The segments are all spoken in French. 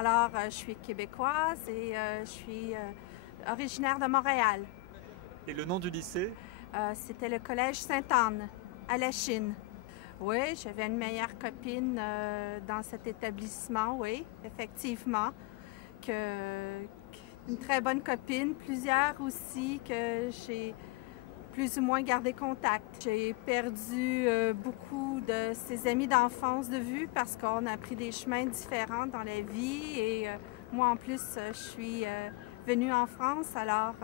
Alors, je suis québécoise et je suis originaire de Montréal. Et le nom du lycée? C'était le collège Sainte-Anne, à la Chine. Oui, j'avais une meilleure copine dans cet établissement, oui, effectivement. Une très bonne copine, plusieurs aussi que j'ai plus ou moins gardé contact. J'ai perdu beaucoup de ses amis d'enfance de vue parce qu'on a pris des chemins différents dans la vie et moi en plus je suis venue en France, alors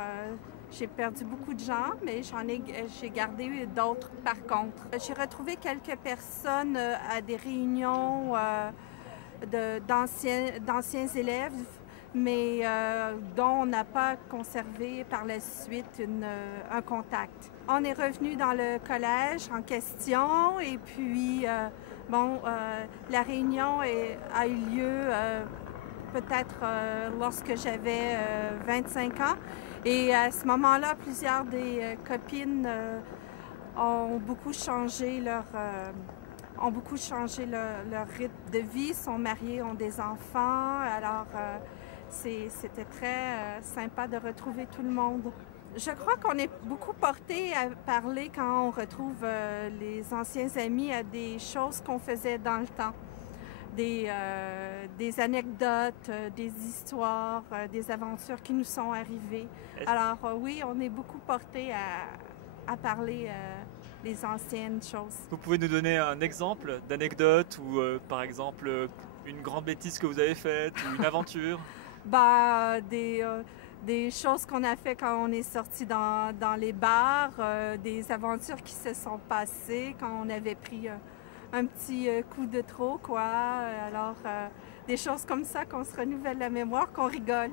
j'ai perdu beaucoup de gens, mais j'ai gardé d'autres par contre. J'ai retrouvé quelques personnes à des réunions d'anciens élèves, mais dont on n'a pas conservé par la suite un contact. On est revenu dans le collège en question et puis, la réunion a eu lieu peut-être lorsque j'avais 25 ans. Et à ce moment-là, plusieurs des copines ont beaucoup changé leur rythme de vie, sont mariées, ont des enfants. Alors, c'était très sympa de retrouver tout le monde. Je crois qu'on est beaucoup porté à parler quand on retrouve les anciens amis à des choses qu'on faisait dans le temps. Des anecdotes, des histoires, des aventures qui nous sont arrivées. Alors oui, on est beaucoup porté à parler les anciennes choses. Vous pouvez nous donner un exemple d'anecdote ou par exemple une grande bêtise que vous avez faite ou une aventure? Des choses qu'on a fait quand on est sorti dans les bars, des aventures qui se sont passées quand on avait pris un petit coup de trop, quoi. Alors, des choses comme ça qu'on se renouvelle la mémoire, qu'on rigole.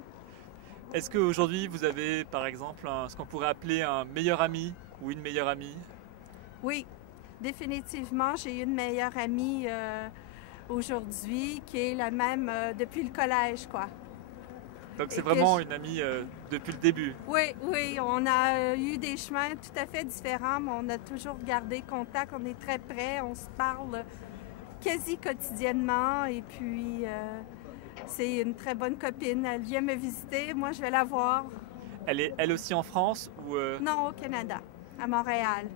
Est-ce qu'aujourd'hui vous avez par exemple ce qu'on pourrait appeler un meilleur ami ou une meilleure amie? Oui, définitivement, j'ai une meilleure amie aujourd'hui qui est la même depuis le collège, quoi. Donc c'est vraiment une amie depuis le début? Oui, oui, on a eu des chemins tout à fait différents, mais on a toujours gardé contact, on est très près, on se parle quasi quotidiennement et puis c'est une très bonne copine. Elle vient me visiter, moi je vais la voir. Elle est elle aussi en France ou Non, au Canada, à Montréal.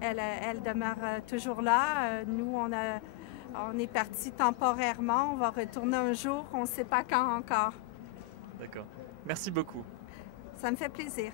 Elle demeure toujours là. Nous, on est partis temporairement, on va retourner un jour, on ne sait pas quand encore. D'accord. Merci beaucoup. Ça me fait plaisir.